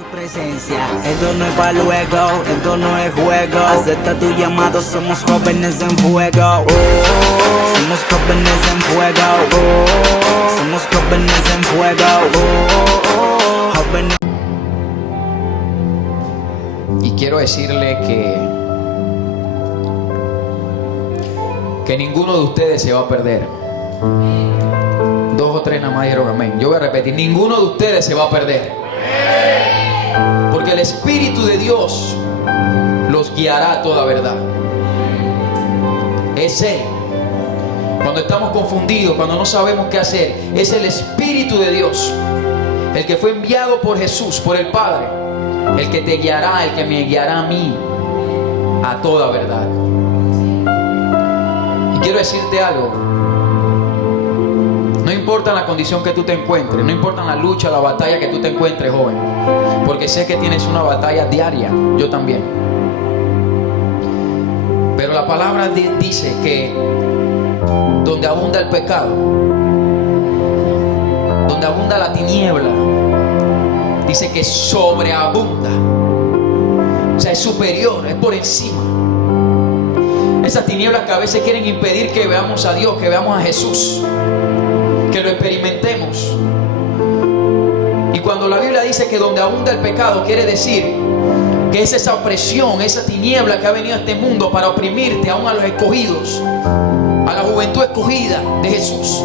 Su presencia, esto no es para luego, esto no es juego. Acepta tu llamado, somos jóvenes en fuego. Somos jóvenes en fuego. Somos jóvenes en fuego. Jóvenes. Y quiero decirle que ninguno de ustedes se va a perder. 2 o 3 nada más dijeron amén. Yo voy a repetir, ninguno de ustedes se va a perder. Porque el Espíritu de Dios los guiará a toda verdad. Es Él. Cuando estamos confundidos, cuando no sabemos qué hacer, es el Espíritu de Dios, el que fue enviado por Jesús, por el Padre, el que te guiará, el que me guiará a mí a toda verdad. Y quiero decirte algo. No importa la condición que tú te encuentres, no importa la lucha, la batalla que tú te encuentres, joven, porque sé que tienes una batalla diaria, yo también. Pero la palabra dice que donde abunda el pecado, donde abunda la tiniebla, dice que sobreabunda. O sea, es superior, es por encima. Esas tinieblas que a veces quieren impedir que veamos a Dios, que veamos a Jesús, que lo experimentemos. Y cuando la Biblia dice que donde abunda el pecado, quiere decir que es esa opresión, esa tiniebla que ha venido a este mundo para oprimirte, aún a los escogidos, a la juventud escogida de Jesús,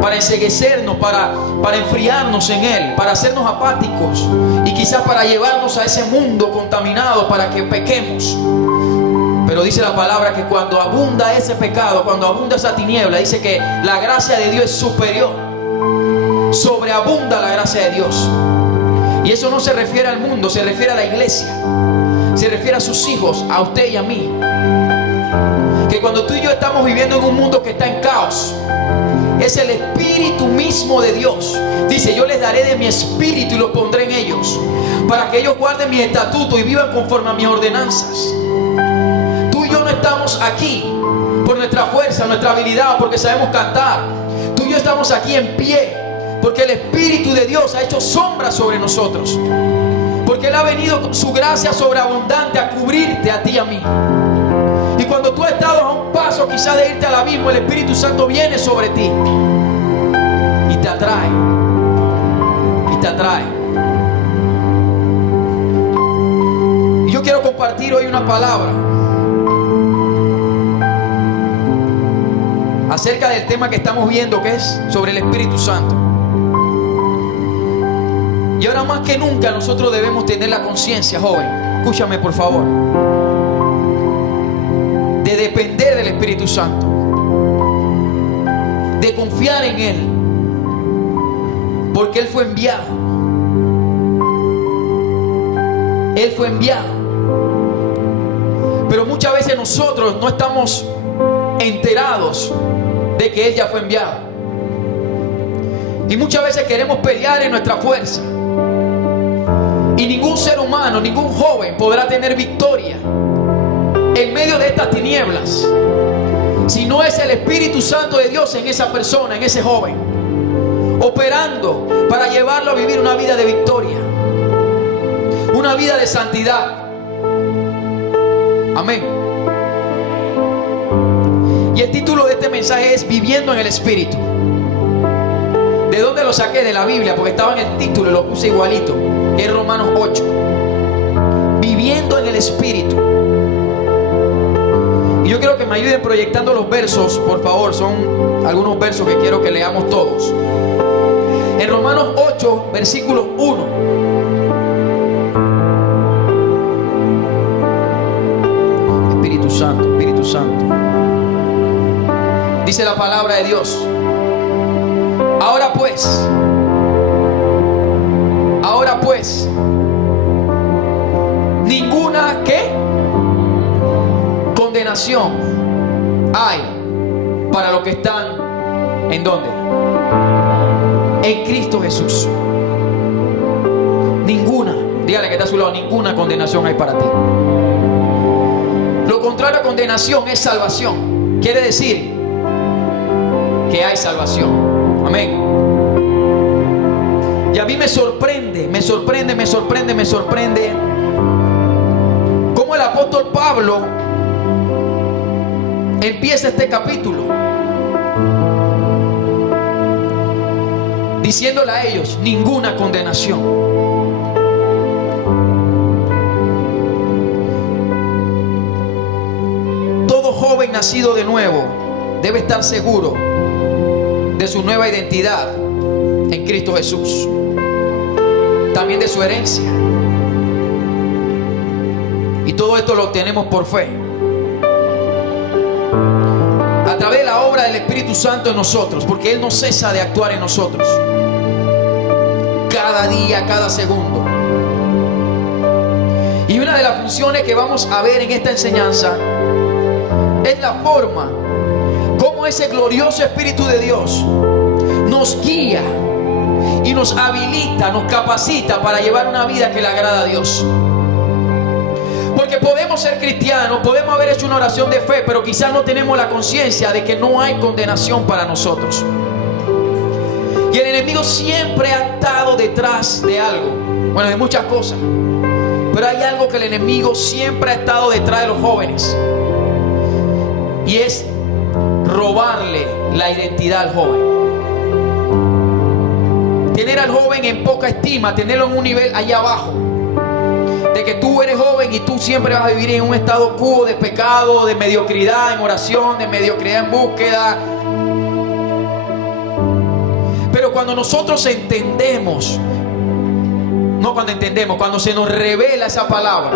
para enceguecernos, para enfriarnos en Él, para hacernos apáticos y quizás para llevarnos a ese mundo contaminado para que pequemos. Pero dice la palabra que cuando abunda ese pecado, cuando abunda esa tiniebla, dice que la gracia de Dios es superior. Sobreabunda la gracia de Dios. Y eso no se refiere al mundo, se refiere a la iglesia. Se refiere a sus hijos, a usted y a mí. Que cuando tú y yo estamos viviendo en un mundo que está en caos, es el Espíritu mismo de Dios. Dice, yo les daré de mi Espíritu y lo pondré en ellos, para que ellos guarden mi estatuto y vivan conforme a mis ordenanzas. Estamos aquí por nuestra fuerza, nuestra habilidad, porque sabemos cantar. Tú y yo estamos aquí en pie porque el Espíritu de Dios ha hecho sombra sobre nosotros, porque Él ha venido con su gracia sobreabundante a cubrirte a ti y a mí. Y cuando tú has estado a un paso quizás de irte al abismo, el Espíritu Santo viene sobre ti y te atrae, y te atrae. Y yo quiero compartir hoy una palabra acerca del tema que estamos viendo, que es sobre el Espíritu Santo. Y ahora más que nunca nosotros debemos tener la conciencia, joven, escúchame por favor, de depender del Espíritu Santo, de confiar en Él, porque Él fue enviado. Él fue enviado. Pero muchas veces nosotros no estamos enterados de que Él ya fue enviado. Y muchas veces queremos pelear en nuestra fuerza. Y ningún ser humano, ningún joven podrá tener victoria en medio de estas tinieblas si no es el Espíritu Santo de Dios en esa persona, en ese joven, operando para llevarlo a vivir una vida de victoria, una vida de santidad. Amén. Y el título de este mensaje es Viviendo en el Espíritu. ¿De dónde lo saqué? De la Biblia, porque estaba en el título y lo puse igualito. Es Romanos 8. Viviendo en el Espíritu. Y yo quiero que me ayuden proyectando los versos, por favor. Son algunos versos que quiero que leamos todos. En Romanos 8, versículo 1. Espíritu Santo, Espíritu Santo. Dice la palabra de Dios. Ahora pues, ninguna ¿qué? Condenación hay para los que están ¿en dónde? En Cristo Jesús. Ninguna, dígale que está a su lado, ninguna condenación hay para ti. Lo contrario a condenación es salvación. Quiere decir que hay salvación. Amén. Y a Y a mí me sorprende cómo el apóstol Pablo empieza este capítulo diciéndole a ellos: ninguna condenación. Todo joven nacido de nuevo debe estar seguro de su nueva identidad en Cristo Jesús, también de su herencia. Y todo esto lo obtenemos por fe, a través de la obra del Espíritu Santo en nosotros, porque Él no cesa de actuar en nosotros cada día, cada segundo. Y una de las funciones que vamos a ver en esta enseñanza es la forma como ese glorioso Espíritu de Dios nos guía y nos habilita, nos capacita para llevar una vida que le agrada a Dios. Porque podemos ser cristianos, podemos haber hecho una oración de fe, pero quizás no tenemos la conciencia de que no hay condenación para nosotros. Y el enemigo siempre ha estado detrás de algo, bueno, de muchas cosas, pero hay algo que el enemigo siempre ha estado detrás de los jóvenes, y es robarle la identidad al joven. Tener al joven en poca estima, tenerlo en un nivel allá abajo, de que tú eres joven y tú siempre vas a vivir en un estado quo de pecado, de mediocridad en oración, de mediocridad en búsqueda. Pero cuando nosotros entendemos, cuando se nos revela esa palabra,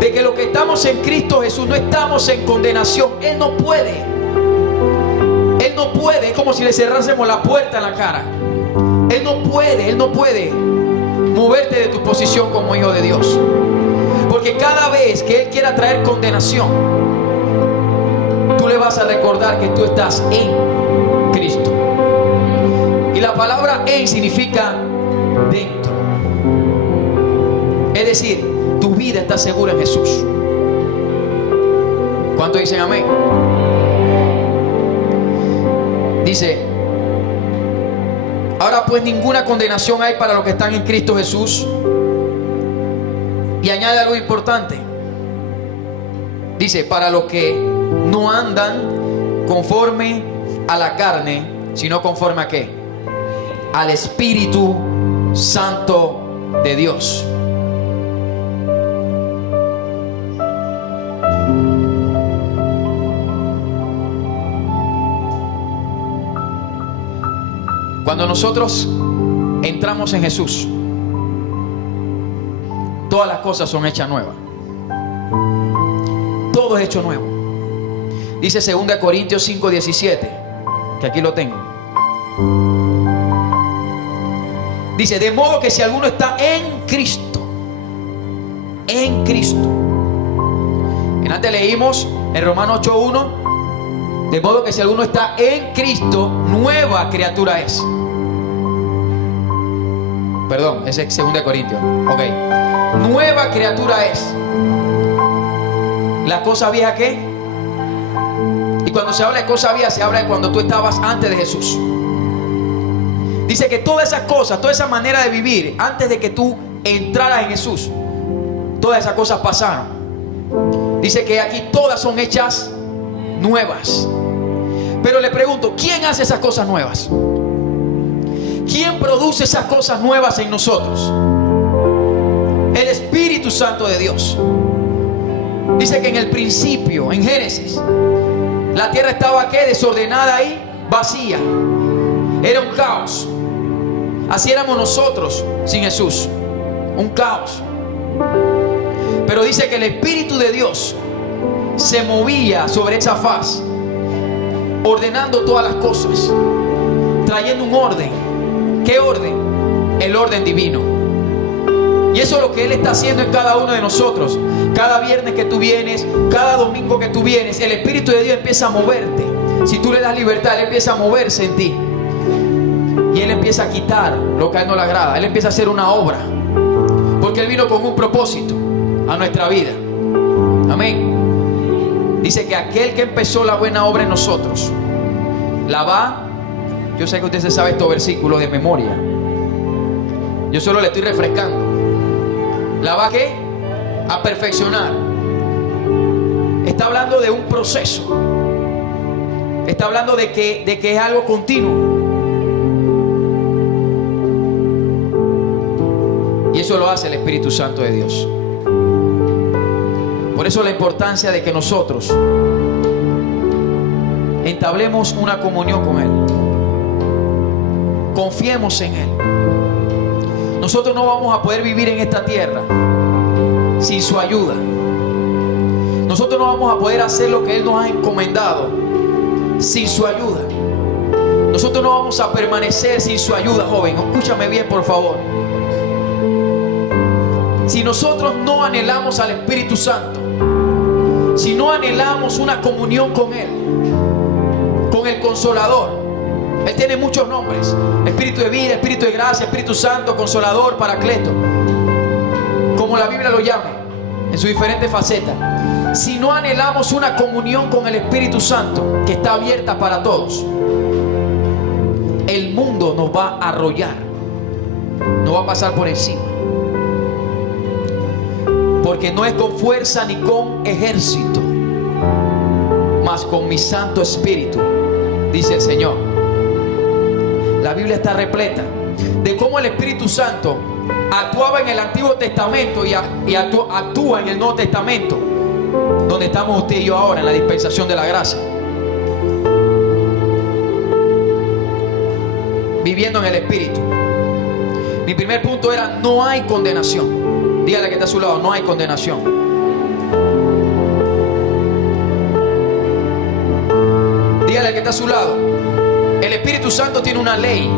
de que lo que estamos en Cristo Jesús, no estamos en condenación. Él no puede, es como si le cerrásemos la puerta en la cara. Él no puede moverte de tu posición como hijo de Dios, porque cada vez que Él quiera traer condenación, tú le vas a recordar que tú estás en Cristo. Y la palabra en significa dentro, es decir, tu vida está segura en Jesús. ¿Cuántos dicen amén? Dice: ahora pues ninguna condenación hay para los que están en Cristo Jesús. Y añade algo importante. Dice: para los que no andan conforme a la carne, sino conforme a ¿qué? Al Espíritu Santo de Dios. Cuando nosotros entramos en Jesús, todas las cosas son hechas nuevas. Todo es hecho nuevo. Dice 2 Corintios 5:17, que aquí lo tengo. Dice: de modo que si alguno está en Cristo, en Cristo. En antes leímos en Romanos 8:1, de modo que si alguno está en Cristo, nueva criatura es. Perdón, ese es 2 Corintios. Ok. Nueva criatura es. ¿La cosa vieja qué? Y cuando se habla de cosa vieja, se habla de cuando tú estabas antes de Jesús. Dice que todas esas cosas, toda esa manera de vivir, antes de que tú entraras en Jesús, todas esas cosas pasaron. Dice que aquí todas son hechas nuevas. Pero le pregunto, ¿quién hace esas cosas nuevas? ¿Quién produce esas cosas nuevas en nosotros? El Espíritu Santo de Dios. Dice que en el principio, en Génesis, la tierra estaba ¿qué? Desordenada y vacía. Era un caos. Así éramos nosotros sin Jesús. Un caos. Pero dice que el Espíritu de Dios se movía sobre esa faz, ordenando todas las cosas, trayendo un orden. ¿Qué orden? El orden divino. Y eso es lo que Él está haciendo en cada uno de nosotros. Cada viernes que tú vienes, cada domingo que tú vienes, el Espíritu de Dios empieza a moverte. Si tú le das libertad, Él empieza a moverse en ti. Y Él empieza a quitar lo que a Él no le agrada. Él empieza a hacer una obra, porque Él vino con un propósito a nuestra vida. Amén. Dice que aquel que empezó la buena obra en nosotros, la va. Yo sé que usted se sabe estos versículos de memoria. Yo solo le estoy refrescando. ¿La va a qué? A perfeccionar. Está hablando de un proceso. Está hablando de que es algo continuo. Y eso lo hace el Espíritu Santo de Dios. Por eso la importancia de que nosotros entablemos una comunión con Él. Confiemos en Él. Nosotros no vamos a poder vivir en esta tierra sin su ayuda. Nosotros no vamos a poder hacer lo que Él nos ha encomendado sin su ayuda. Nosotros no vamos a permanecer sin su ayuda, joven. Escúchame bien, por favor. Si nosotros no anhelamos al Espíritu Santo, si no anhelamos una comunión con Él, con el Consolador, Él tiene muchos nombres: Espíritu de vida, Espíritu de gracia, Espíritu Santo, Consolador, Paracleto, como la Biblia lo llame, en sus diferentes facetas. Si no anhelamos una comunión con el Espíritu Santo, que está abierta para todos, el mundo nos va a arrollar, nos va a pasar por encima. Porque no es con fuerza ni con ejército, mas con mi Santo Espíritu, dice el Señor. La Biblia está repleta de cómo el Espíritu Santo actuaba en el Antiguo Testamento y actúa en el Nuevo Testamento, donde estamos usted y yo ahora, en la dispensación de la gracia, viviendo en el Espíritu. Mi primer punto era: no hay condenación. Dígale que está a su lado: no hay condenación. Dígale que está a su lado: el Espíritu Santo tiene una ley.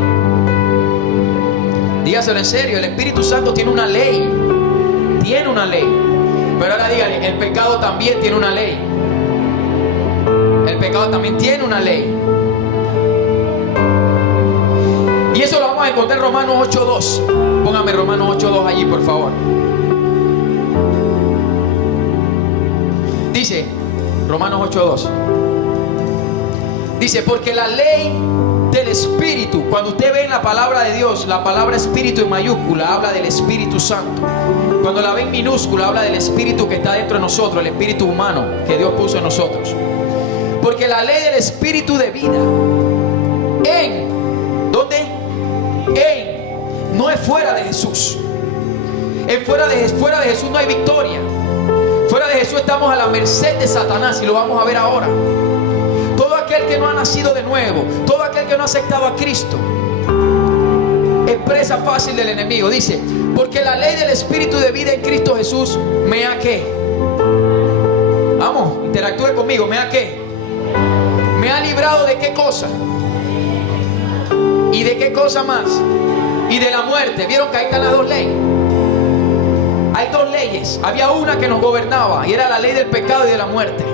Dígaselo en serio: el Espíritu Santo tiene una ley. Tiene una ley. Pero ahora dígale: el pecado también tiene una ley. El pecado también tiene una ley. Y eso lo vamos a encontrar en Romanos 8:2. Póngame Romanos 8:2 allí, por favor. Dice Romanos 8:2. Dice: porque la ley del Espíritu, cuando usted ve en la palabra de Dios, la palabra Espíritu en mayúscula habla del Espíritu Santo. Cuando la ve en minúscula habla del Espíritu que está dentro de nosotros, el Espíritu humano que Dios puso en nosotros. Porque la ley del Espíritu de vida ¿dónde? No es fuera de Jesús. Fuera de Jesús no hay victoria. Fuera de Jesús estamos a la merced de Satanás, y lo vamos a ver ahora. Todo aquel que no ha nacido de nuevo, todo aquel que no ha aceptado a Cristo, es presa fácil del enemigo. Dice: porque la ley del Espíritu de vida en Cristo Jesús me ha ¿qué? Vamos, interactúe conmigo. ¿Me ha qué? Me ha librado ¿de qué cosa? ¿Y de qué cosa más? Y de la muerte. ¿Vieron que ahí están las dos leyes? Hay dos leyes. Había una que nos gobernaba, y era la ley del pecado y de la muerte.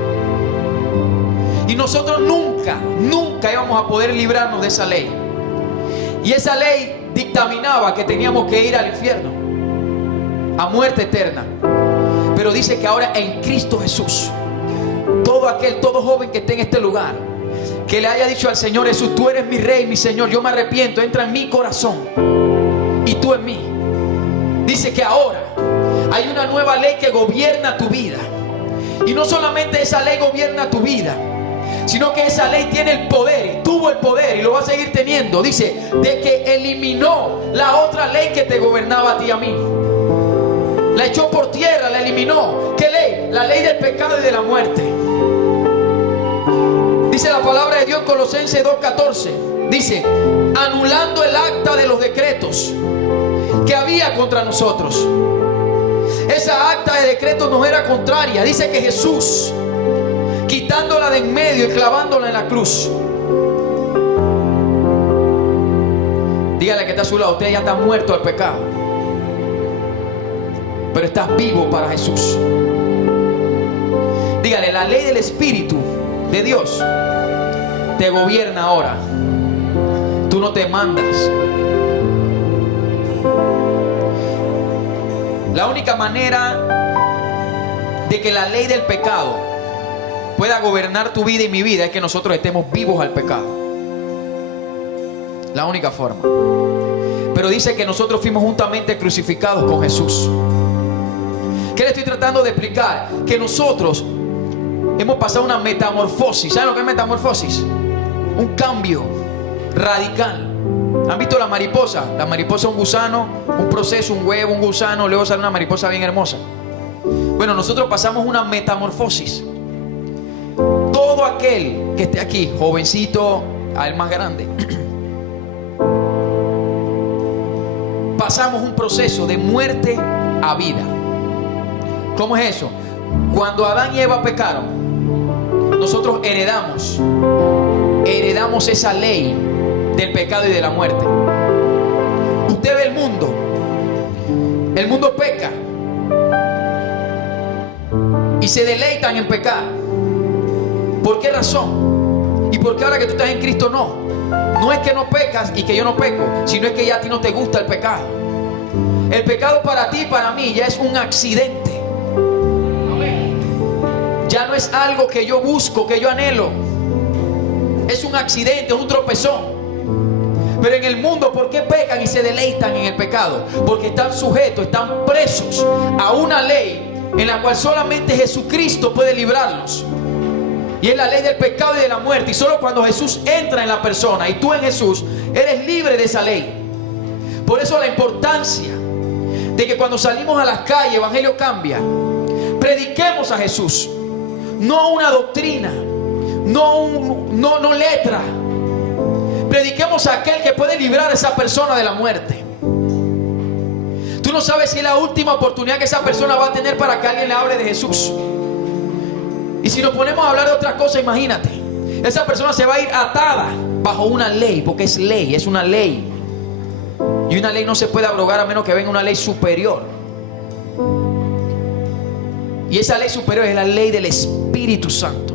Y nosotros nunca íbamos a poder librarnos de esa ley. Y esa ley dictaminaba que teníamos que ir al infierno, a muerte eterna. Pero dice que ahora en Cristo Jesús, todo joven que esté en este lugar, que le haya dicho al Señor: Jesús, tú eres mi Rey, mi Señor, yo me arrepiento, entra en mi corazón y tú en mí. Dice que ahora hay una nueva ley que gobierna tu vida. Y no solamente esa ley gobierna tu vida, sino que esa ley tiene el poder, y tuvo el poder, y lo va a seguir teniendo. Dice, de que eliminó la otra ley que te gobernaba a ti y a mí. La echó por tierra, la eliminó. ¿Qué ley? La ley del pecado y de la muerte. Dice la palabra de Dios en Colosenses 2:14. Dice: anulando el acta de los decretos que había contra nosotros. Esa acta de decretos nos era contraria. Dice que Jesús, quitándola de en medio y clavándola en la cruz. Dígale que está a su lado: usted ya está muerto al pecado, pero estás vivo para Jesús. Dígale: la ley del Espíritu de Dios te gobierna ahora. Tú no te mandas. La única manera de que la ley del pecado pueda gobernar tu vida y mi vida es que nosotros estemos vivos al pecado. La única forma. pero dice que nosotros fuimos juntamente crucificados con Jesús. ¿Qué le estoy tratando de explicar? Que nosotros hemos pasado una metamorfosis. ¿Saben lo que es metamorfosis? Un cambio radical. ¿Han visto la mariposa? La mariposa es un gusano, un proceso, un huevo, un gusano, luego sale una mariposa bien hermosa. Bueno, nosotros pasamos una metamorfosis. Todo aquel que esté aquí, jovencito al más grande, pasamos un proceso de muerte a vida. ¿Cómo es eso? Cuando Adán y Eva pecaron, nosotros heredamos esa ley del pecado y de la muerte. Usted ve el mundo peca y se deleitan en pecar. ¿Por qué razón? ¿Y por qué ahora que tú estás en Cristo no? No es que no pecas y que yo no peco, sino es que ya a ti no te gusta el pecado. El pecado para ti y para mí ya es un accidente. Ya no es algo que yo busco, que yo anhelo. Es un accidente, es un tropezón. Pero en el mundo, ¿por qué pecan y se deleitan en el pecado? Porque están sujetos, están presos a una ley en la cual solamente Jesucristo puede librarlos. Y es la ley del pecado y de la muerte. Y solo cuando Jesús entra en la persona y tú en Jesús, eres libre de esa ley. Por eso la importancia de que cuando salimos a las calles, Evangelio Cambia, prediquemos a Jesús. No una doctrina, no letra. Prediquemos a aquel que puede librar a esa persona de la muerte. Tú no sabes si es la última oportunidad que esa persona va a tener para que alguien le hable de Jesús. Y si nos ponemos a hablar de otra cosa, imagínate, esa persona se va a ir atada bajo una ley, porque es ley, es una ley. Y una ley no se puede abrogar a menos que venga una ley superior. Y esa ley superior es la ley del Espíritu Santo.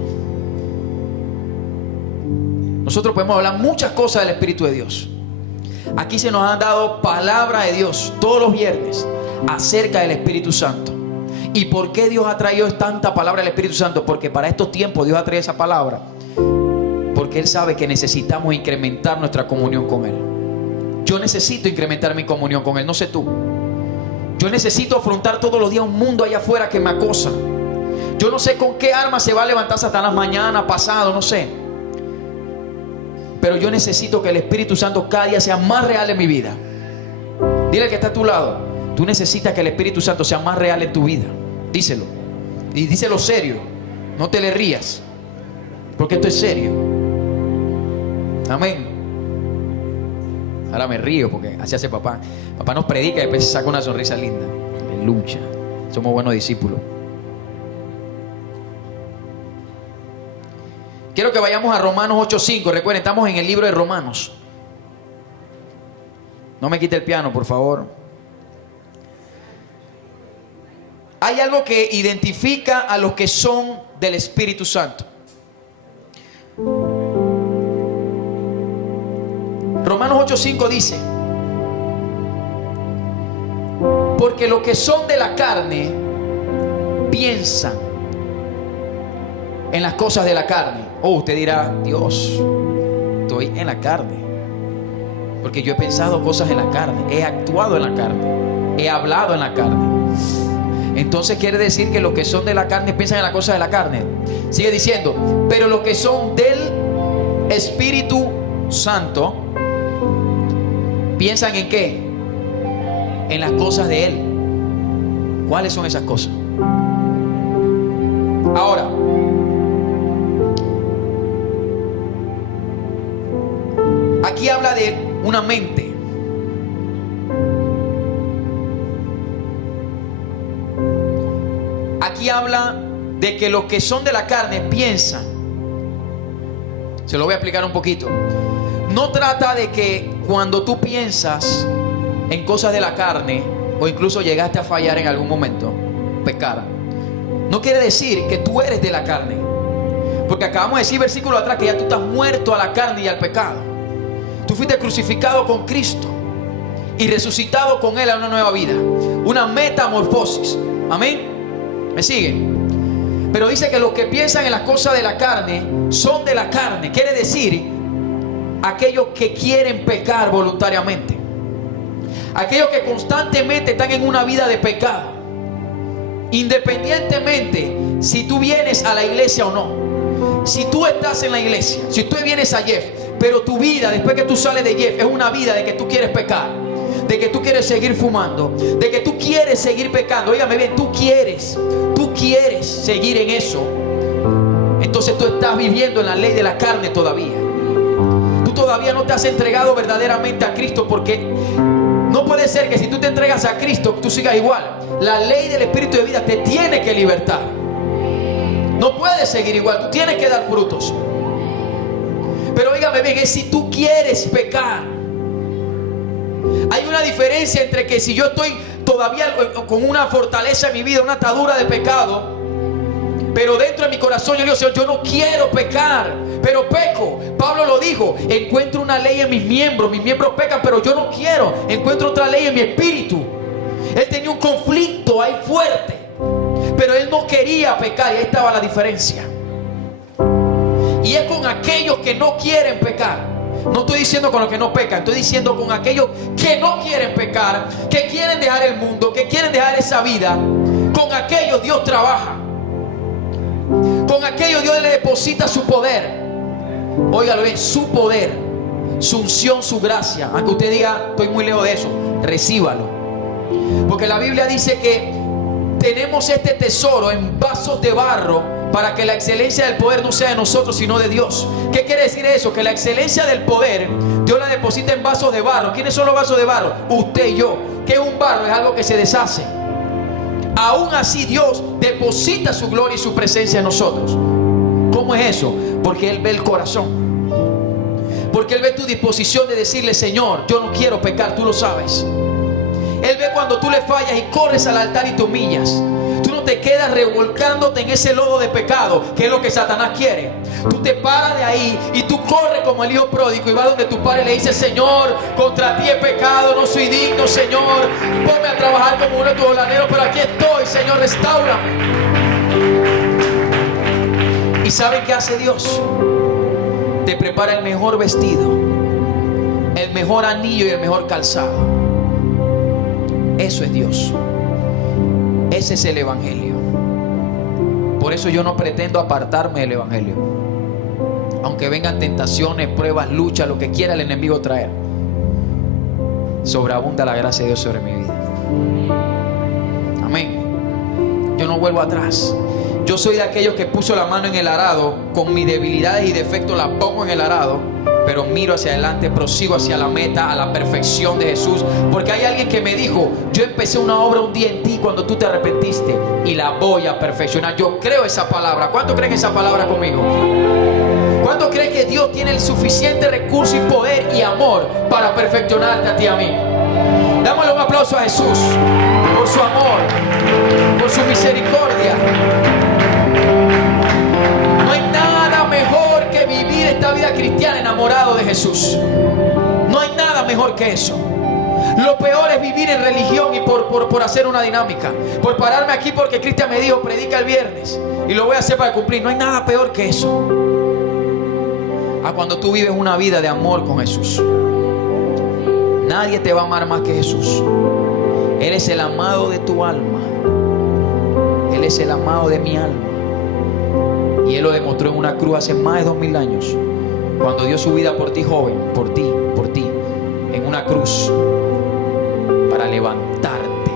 Nosotros podemos hablar muchas cosas del Espíritu de Dios. Aquí se nos han dado palabra de Dios todos los viernes acerca del Espíritu Santo. ¿Y por qué Dios ha traído tanta palabra del Espíritu Santo? Porque para estos tiempos Dios ha traído esa palabra. Porque Él sabe que necesitamos incrementar nuestra comunión con Él. Yo necesito incrementar mi comunión con Él, no sé tú. Yo necesito afrontar todos los días un mundo allá afuera que me acosa. Yo no sé con qué arma se va a levantar Satanás mañana, pasado, no sé. Pero yo necesito que el Espíritu Santo cada día sea más real en mi vida. Dile al que está a tu lado, tú necesitas que el Espíritu Santo sea más real en tu vida. Díselo. Y díselo serio. No te le rías, porque esto es serio. Amén. Ahora me río porque así hace papá. Papá nos predica y después se saca una sonrisa linda. Aleluya. Somos buenos discípulos. Quiero que vayamos a Romanos 8:5. Recuerden, estamos en el libro de Romanos. No me quite el piano, por favor. Hay algo que identifica a los que son del Espíritu Santo. Romanos 8:5 dice: porque los que son de la carne piensan en las cosas de la carne. Oh, usted dirá: Dios, estoy en la carne, porque yo he pensado cosas en la carne, he actuado en la carne, he hablado en la carne. Entonces quiere decir que los que son de la carne piensan en las cosas de la carne. Sigue diciendo: pero los que son del Espíritu Santo piensan en qué? En las cosas de Él. ¿Cuáles son esas cosas? Ahora, aquí habla de una mente. Aquí habla de que los que son de la carne piensan. Se lo voy a explicar un poquito. No trata de que cuando tú piensas en cosas de la carne, o incluso llegaste a fallar en algún momento, pecar, no quiere decir que tú eres de la carne. Porque acabamos de decir versículo atrás que ya tú estás muerto a la carne y al pecado. Tú fuiste crucificado con Cristo y resucitado con Él a una nueva vida, una metamorfosis. Amén. ¿Me siguen? Pero dice que los que piensan en las cosas de la carne son de la carne. Quiere decir aquellos que quieren pecar voluntariamente. Aquellos que constantemente están en una vida de pecado. Independientemente si tú vienes a la iglesia o no. Si tú estás en la iglesia, si tú vienes a Jeff, pero tu vida después que tú sales de Jeff es una vida de que tú quieres pecar, de que tú quieres seguir fumando, de que tú quieres seguir pecando. Óigame bien, tú quieres seguir en eso. Entonces tú estás viviendo en la ley de la carne todavía. Tú todavía no te has entregado verdaderamente a Cristo, porque no puede ser que si tú te entregas a Cristo tú sigas igual. La ley del Espíritu de vida te tiene que libertar. No puedes seguir igual, tú tienes que dar frutos. Pero óigame bien, es si tú quieres pecar. Hay una diferencia entre que si yo estoy todavía con una fortaleza en mi vida, una atadura de pecado, pero dentro de mi corazón yo digo, Señor, yo no quiero pecar, pero peco. Pablo lo dijo, encuentro una ley en mis miembros pecan, pero yo no quiero. Encuentro otra ley en mi espíritu. Él tenía un conflicto ahí fuerte, pero él no quería pecar, y ahí estaba la diferencia. Y es con aquellos que no quieren pecar. No estoy diciendo con los que no pecan, estoy diciendo con aquellos que no quieren pecar, que quieren dejar el mundo, que quieren dejar esa vida. Con aquellos Dios trabaja. Con aquellos Dios le deposita su poder. Óigalo bien, su poder, su unción, su gracia. Aunque usted diga, estoy muy lejos de eso, recíbalo. Porque la Biblia dice que tenemos este tesoro en vasos de barro, para que la excelencia del poder no sea de nosotros sino de Dios. ¿Qué quiere decir eso? Que la excelencia del poder Dios la deposita en vasos de barro. ¿Quiénes son los vasos de barro? Usted y yo. ¿Qué es un barro? Es algo que se deshace. Aún así Dios deposita su gloria y su presencia en nosotros. ¿Cómo es eso? Porque Él ve el corazón. Porque Él ve tu disposición de decirle, Señor, yo no quiero pecar, tú lo sabes. Él ve cuando tú le fallas y corres al altar y te humillas. Tú no te quedas revolcándote en ese lodo de pecado, que es lo que Satanás quiere. Tú te paras de ahí y tú corres como el hijo pródigo y vas donde tu padre y le dices, Señor, contra ti he pecado, no soy digno, Señor. Ponme a trabajar como uno de tus jornaleros, pero aquí estoy, Señor, restáurame. ¿Y saben qué hace Dios? Te prepara el mejor vestido, el mejor anillo y el mejor calzado. Eso es Dios. Ese es el Evangelio. Por eso yo no pretendo apartarme del Evangelio. Aunque vengan tentaciones, pruebas, luchas, lo que quiera el enemigo traer, sobreabunda la gracia de Dios sobre mi vida. Amén. Yo no vuelvo atrás. Yo soy de aquellos que puso la mano en el arado. Con mis debilidades y defectos la pongo en el arado, pero miro hacia adelante, prosigo hacia la meta, a la perfección de Jesús. Porque hay alguien que me dijo, yo empecé una obra un día en ti cuando tú te arrepentiste, y la voy a perfeccionar. Yo creo esa palabra. ¿Cuánto creen esa palabra conmigo? ¿Cuánto creen que Dios tiene el suficiente recurso y poder y amor para perfeccionarte a ti y a mí? Dámosle un aplauso a Jesús por su amor, por su misericordia. No hay nada mejor que vivir esta vida cristiana enamorado de Jesús. No hay nada mejor que eso. Lo peor es vivir en religión y por hacer una dinámica, por pararme aquí porque Cristian me dijo predica el viernes y lo voy a hacer para cumplir. No hay nada peor que eso. A cuando tú vives una vida de amor con Jesús. Nadie te va a amar más que Jesús. Él es el amado de tu alma. Él es el amado de mi alma. Y Él lo demostró en una cruz hace más de 2000 años, cuando dio su vida por ti, joven, por ti, en una cruz, para levantarte.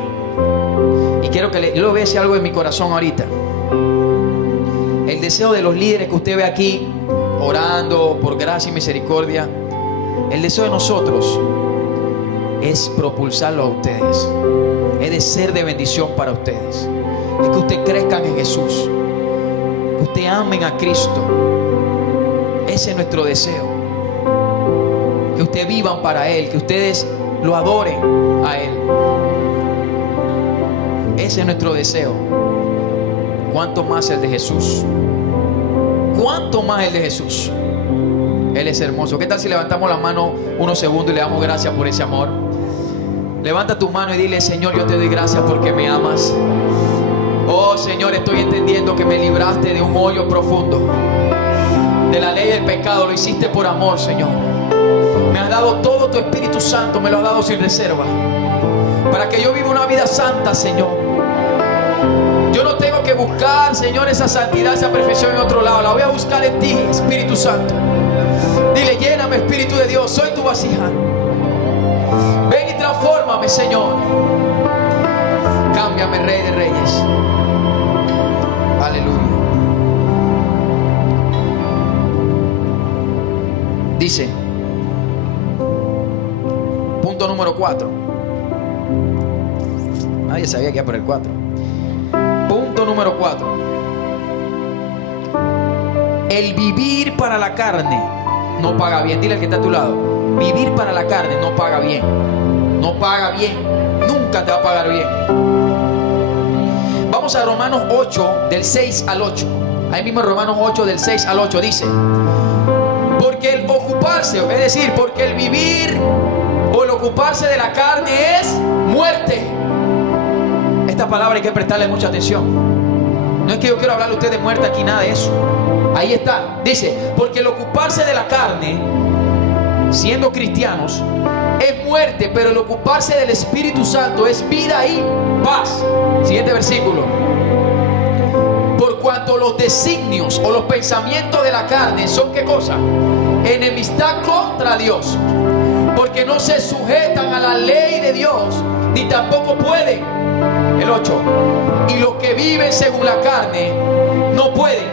Y quiero que yo le voy a decir algo en mi corazón ahorita. El deseo de los líderes que usted ve aquí, orando por gracia y misericordia, el deseo de nosotros es propulsarlo a ustedes, es de ser de bendición para ustedes, es que ustedes crezcan en Jesús, que ustedes amen a Cristo. Ese es nuestro deseo, que ustedes vivan para Él, que ustedes lo adoren a Él. Ese es nuestro deseo. ¿Cuánto más el de Jesús? ¿Cuánto más el de Jesús? Él es hermoso. ¿Qué tal si levantamos la mano unos segundos y le damos gracias por ese amor? Levanta tu mano y dile, Señor, yo te doy gracias porque me amas. Oh Señor, estoy entendiendo que me libraste de un hoyo profundo, de la ley del pecado. Lo hiciste por amor, Señor. Me has dado todo tu Espíritu Santo, me lo has dado sin reserva. para que yo viva una vida santa, Señor. Yo no tengo que buscar, Señor, esa santidad, esa perfección en otro lado. La voy a buscar en ti, Espíritu Santo. Dile, lléname, Espíritu de Dios, soy tu vasija. Ven y transfórmame, Señor. Cámbiame, Rey de Reyes. Aleluya. Dice, punto número 4. Nadie sabía que iba por el 4. Punto número 4. El vivir para la carne no paga bien. Dile al que está a tu lado, vivir para la carne no paga bien. No paga bien. Nunca te va a pagar bien. Vamos a Romanos 8, del 6 al 8. Ahí mismo Romanos 8, del 6 al 8 dice: porque el ocuparse, es decir, porque el vivir o el ocuparse de la carne es muerte. Esta palabra hay que prestarle mucha atención. No es que yo quiero hablarle a usted de muerte aquí, nada de eso. Ahí está, dice, porque el ocuparse de la carne, siendo cristianos, es muerte, pero el ocuparse del Espíritu Santo es vida y paz. Siguiente versículo. Por cuanto los designios o los pensamientos de la carne son, ¿qué cosa? Enemistad contra Dios, porque no se sujetan a la ley de Dios, ni tampoco pueden. El 8. Y los que viven según la carne no pueden,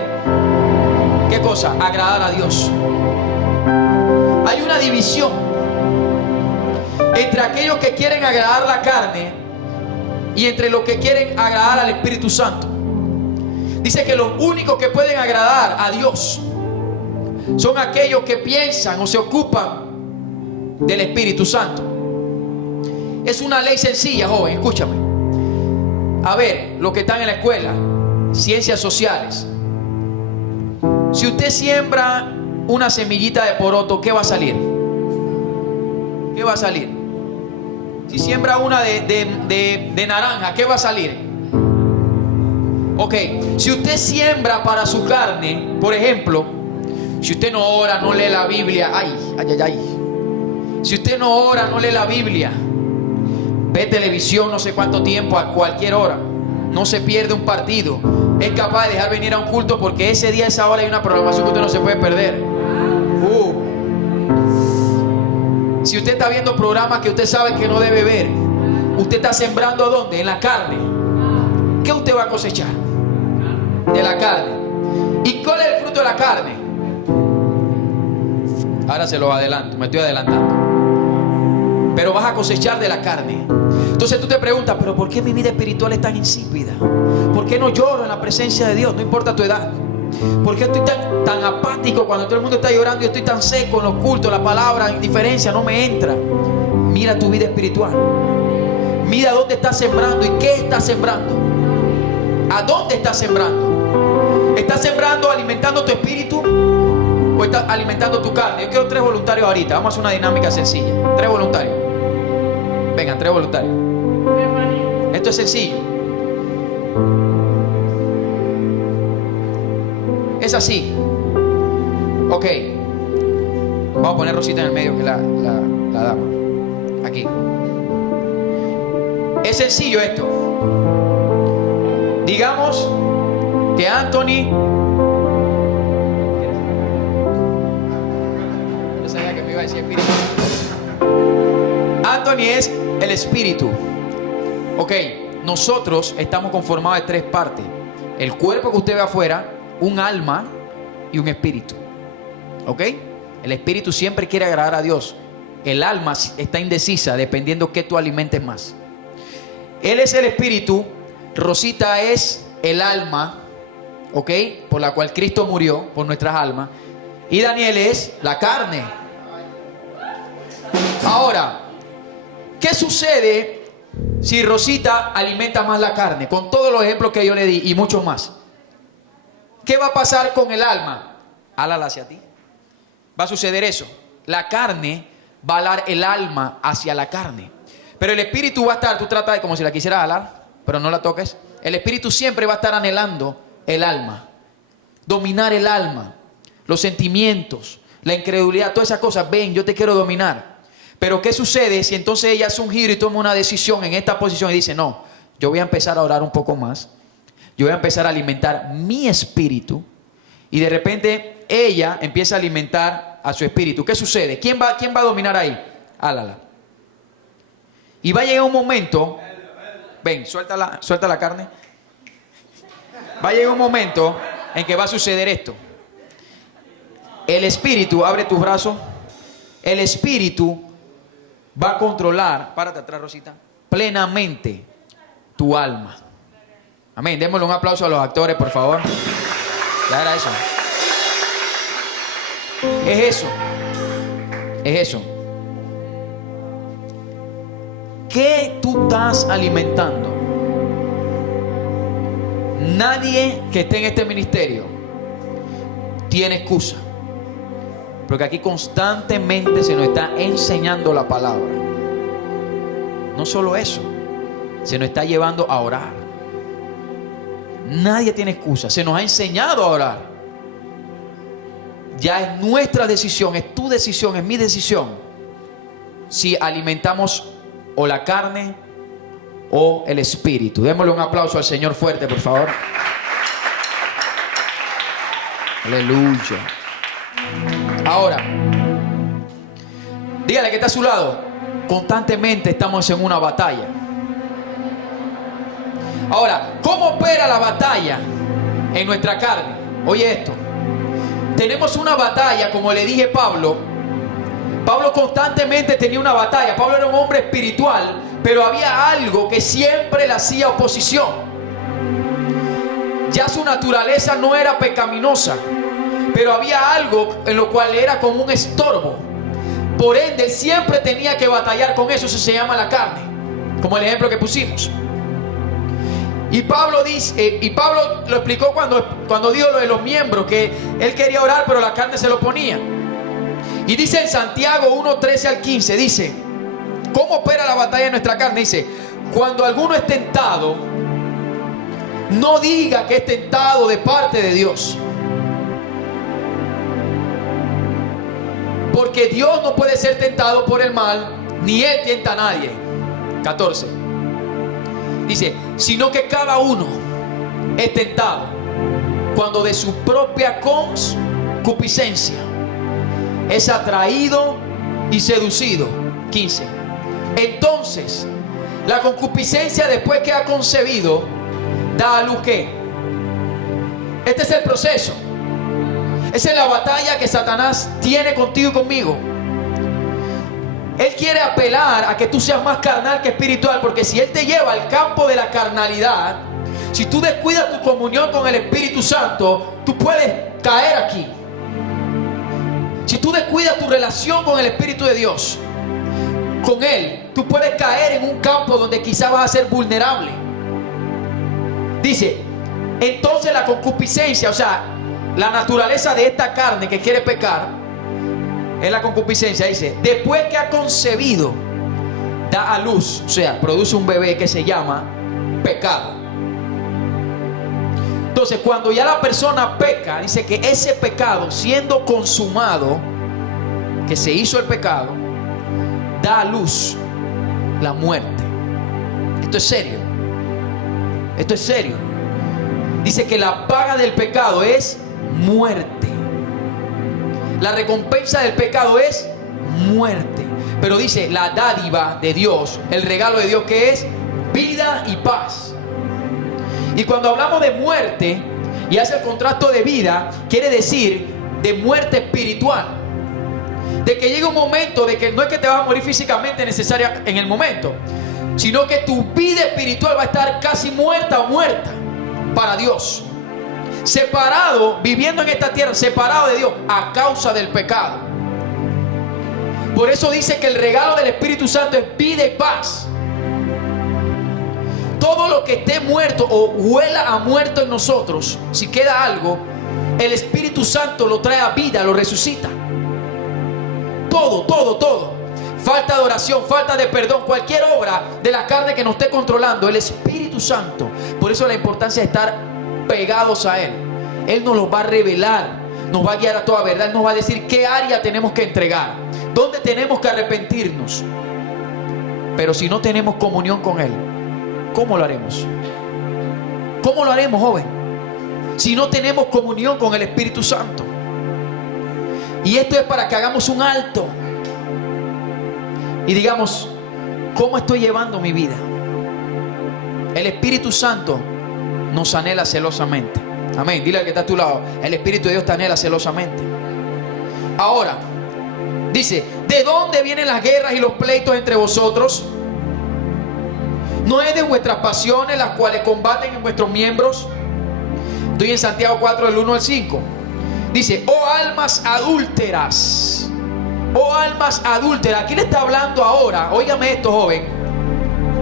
¿qué cosa? Agradar a Dios. Hay una división entre aquellos que quieren agradar la carne y entre los que quieren agradar al Espíritu Santo. Dice que los únicos que pueden agradar a Dios son aquellos que piensan o se ocupan del Espíritu Santo. Es una ley sencilla, joven, escúchame. A ver, los que están en la escuela, ciencias sociales. Si usted siembra una semillita de poroto, ¿qué va a salir? ¿Qué va a salir? Si siembra una de naranja, ¿qué va a salir? Ok, si usted siembra para su carne, por ejemplo, si usted no ora, no lee la Biblia, si usted no ora, no lee la Biblia, ve televisión no sé cuánto tiempo, a cualquier hora, no se pierde un partido, es capaz de dejar venir a un culto porque ese día, esa hora hay una programación que usted no se puede perder. Si usted está viendo programas que usted sabe que no debe ver, usted está sembrando ¿dónde? En la carne. ¿Qué usted va a cosechar? De la carne. ¿Y cuál es el fruto de la carne? Ahora se lo adelanto, me estoy adelantando. Pero vas a cosechar de la carne. Entonces tú te preguntas, ¿pero por qué mi vida espiritual es tan insípida? ¿Por qué no lloro en la presencia de Dios? No importa tu edad. ¿Por qué estoy tan apático cuando todo el mundo está llorando y estoy tan seco en los cultos? La palabra indiferencia no me entra. Mira tu vida espiritual. Mira dónde estás sembrando y qué estás sembrando. ¿A dónde estás sembrando? ¿Estás sembrando alimentando tu espíritu o estás alimentando tu carne? Yo quiero 3 voluntarios ahorita. Vamos a hacer una dinámica sencilla. 3 voluntarios. Vengan, 3 voluntarios. Esto es sencillo. Es así. Ok. Vamos a poner Rosita en el medio, que la dama. Aquí. Es sencillo esto. Digamos que Anthony, yo sabía que me iba a decir espíritu. Anthony es el espíritu. Ok, nosotros estamos conformados de 3 partes: el cuerpo que usted ve afuera, un alma y un espíritu. Ok, el espíritu siempre quiere agradar a Dios. El alma está indecisa dependiendo qué tú alimentes más. Él es el espíritu. Rosita es el alma, ¿ok? Por la cual Cristo murió, por nuestras almas. Y Daniel es la carne. Ahora, ¿qué sucede si Rosita alimenta más la carne? Con todos los ejemplos que yo le di y muchos más. ¿Qué va a pasar con el alma? Álala hacia ti. Va a suceder eso. La carne va a alar el alma hacia la carne. Pero el espíritu va a estar, tú tratas de como si la quisieras alar, pero no la toques. El espíritu siempre va a estar anhelando el alma, dominar el alma, los sentimientos, la incredulidad, todas esas cosas. Ven, yo te quiero dominar. Pero ¿qué sucede si entonces ella hace un giro y toma una decisión en esta posición y dice, no, yo voy a empezar a orar un poco más, yo voy a empezar a alimentar mi espíritu, y de repente ella empieza a alimentar a su espíritu? ¿Qué sucede? ¿Quién va a dominar ahí? Álala. Y va a llegar un momento, ven, suelta la carne. Va a llegar un momento en que va a suceder esto. El espíritu, abre tus brazos, el espíritu va a controlar, párate atrás, Rosita, plenamente tu alma. Amén. Démosle un aplauso a los actores, por favor. Ya era eso. Es eso. Es eso. ¿Qué tú estás alimentando? Nadie que esté en este ministerio tiene excusa. Porque aquí constantemente se nos está enseñando la palabra. No solo eso, se nos está llevando a orar. Nadie tiene excusa. Se nos ha enseñado a orar. Ya es nuestra decisión, es tu decisión, es mi decisión. Si alimentamos o la carne o el espíritu. Démosle un aplauso al Señor fuerte, por favor. Aleluya. Ahora, dígale que está a su lado. Constantemente estamos en una batalla. Ahora, ¿cómo opera la batalla en nuestra carne? Oye esto. Tenemos una batalla, como le dije Pablo. Pablo constantemente tenía una batalla. Pablo era un hombre espiritual, pero había algo que siempre le hacía oposición. Ya su naturaleza no era pecaminosa, pero había algo en lo cual era como un estorbo. Por ende, él siempre tenía que batallar con eso. Eso se llama la carne, como el ejemplo que pusimos. Y Pablo lo explicó cuando dijo lo de los miembros, que él quería orar, pero la carne se lo ponía. Y dice en Santiago 1:13 al 15, dice, ¿cómo opera la batalla en nuestra carne? Dice, cuando alguno es tentado, no diga que es tentado de parte de Dios. Porque Dios no puede ser tentado por el mal, ni Él tienta a nadie. 14. Dice, sino que cada uno es tentado cuando de su propia concupiscencia es atraído y seducido. 15. Entonces, la concupiscencia, después que ha concebido, da a luz ¿qué? Este es el proceso. Esa es la batalla que Satanás tiene contigo y conmigo. Él quiere apelar a que tú seas más carnal que espiritual, porque si Él te lleva al campo de la carnalidad, si tú descuidas tu comunión con el Espíritu Santo, tú puedes caer aquí. Si tú descuidas tu relación con el Espíritu de Dios, con Él, tú puedes caer en un campo donde quizás vas a ser vulnerable. Dice, entonces la concupiscencia, o sea, la naturaleza de esta carne que quiere pecar, es la concupiscencia. Dice, después que ha concebido, da a luz, o sea, produce un bebé que se llama pecado. Entonces, cuando ya la persona peca, dice que ese pecado, siendo consumado, que se hizo el pecado, da a luz la muerte. Esto es serio. Esto es serio. Dice que la paga del pecado es muerte. La recompensa del pecado es muerte. Pero dice la dádiva de Dios, el regalo de Dios, que es vida y paz. Y cuando hablamos de muerte y hace el contrasto de vida, quiere decir de muerte espiritual. De que llega un momento de que no es que te vas a morir físicamente necesaria en el momento, sino que tu vida espiritual va a estar casi muerta o muerta para Dios. Separado, viviendo en esta tierra, separado de Dios a causa del pecado. Por eso dice que el regalo del Espíritu Santo es vida y paz. Todo lo que esté muerto o huela a muerto en nosotros, si queda algo, el Espíritu Santo lo trae a vida, lo resucita. Todo. Falta de oración, falta de perdón, cualquier obra de la carne que nos esté controlando, el Espíritu Santo. Por eso la importancia de estar pegados a Él. Él nos lo va a revelar, nos va a guiar a toda verdad. Él nos va a decir qué área tenemos que entregar, ¿Dónde tenemos que arrepentirnos? Pero si no tenemos comunión con Él, ¿cómo lo haremos? ¿Cómo lo haremos, joven? Si no tenemos comunión con el Espíritu Santo. Y esto es para que hagamos un alto y digamos, ¿cómo estoy llevando mi vida? El Espíritu Santo nos anhela celosamente. Amén. Dile al que está a tu lado, el Espíritu de Dios te anhela celosamente. Ahora, dice, ¿de dónde vienen las guerras y los pleitos entre vosotros? ¿No es de vuestras pasiones las cuales combaten en vuestros miembros? Estoy en Santiago 4, del 1 al 5. Dice, oh almas adúlteras. Oh almas adúlteras. ¿A quién le está hablando ahora? Óigame esto, joven.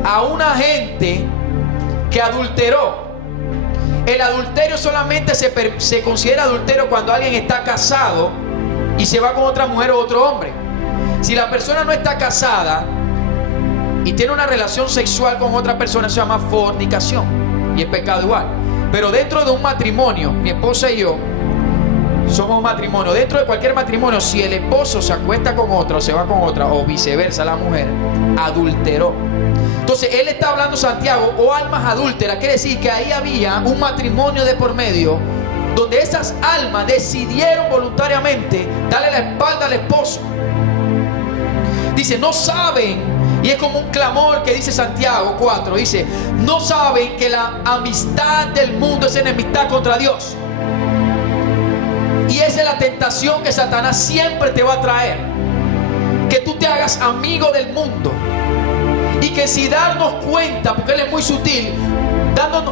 A una gente que adulteró. El adulterio solamente se considera adulterio cuando alguien está casado y se va con otra mujer o otro hombre. Si la persona no está casada y tiene una relación sexual con otra persona, se llama fornicación y es pecado igual. Pero dentro de un matrimonio, mi esposa y yo somos un matrimonio. Dentro de cualquier matrimonio, si el esposo se acuesta con otra o se va con otra, o viceversa la mujer, adulteró. Entonces él está hablando, Santiago, o almas adúlteras. Quiere decir que ahí había un matrimonio de por medio, donde esas almas decidieron voluntariamente darle la espalda al esposo. Dice, no saben, y es como un clamor que dice Santiago 4, dice, no saben que la amistad del mundo es enemistad contra Dios. Y esa es la tentación que Satanás siempre te va a traer, que tú te hagas amigo del mundo. Y que si darnos cuenta, porque Él es muy sutil,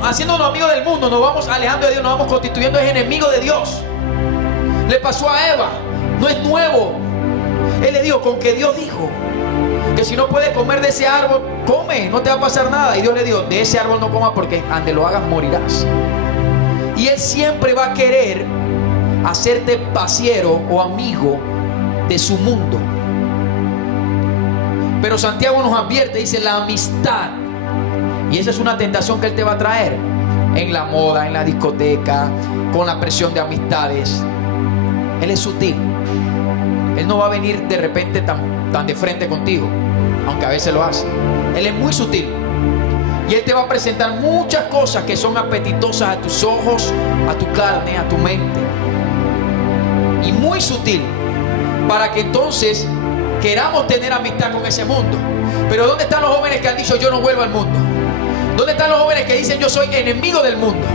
haciéndonos amigos del mundo, nos vamos alejando de Dios, nos vamos constituyendo en enemigos de Dios. Le pasó a Eva, no es nuevo. Él le dijo, con que Dios dijo que si no puedes comer de ese árbol, come, no te va a pasar nada. Y Dios le dijo, de ese árbol no comas porque ande lo hagas morirás. Y Él siempre va a querer hacerte pasiero o amigo de su mundo. Pero Santiago nos advierte, dice, la amistad. Y esa es una tentación que Él te va a traer en la moda, en la discoteca, con la presión de amistades. Él es sutil. Él no va a venir de repente tan de frente contigo, aunque a veces lo hace. Él es muy sutil. Y Él te va a presentar muchas cosas que son apetitosas a tus ojos, a tu carne, a tu mente. Y muy sutil, para que entonces queramos tener amistad con ese mundo. Pero ¿dónde están los jóvenes que han dicho yo no vuelvo al mundo? ¿Dónde están los jóvenes que dicen yo soy enemigo del mundo?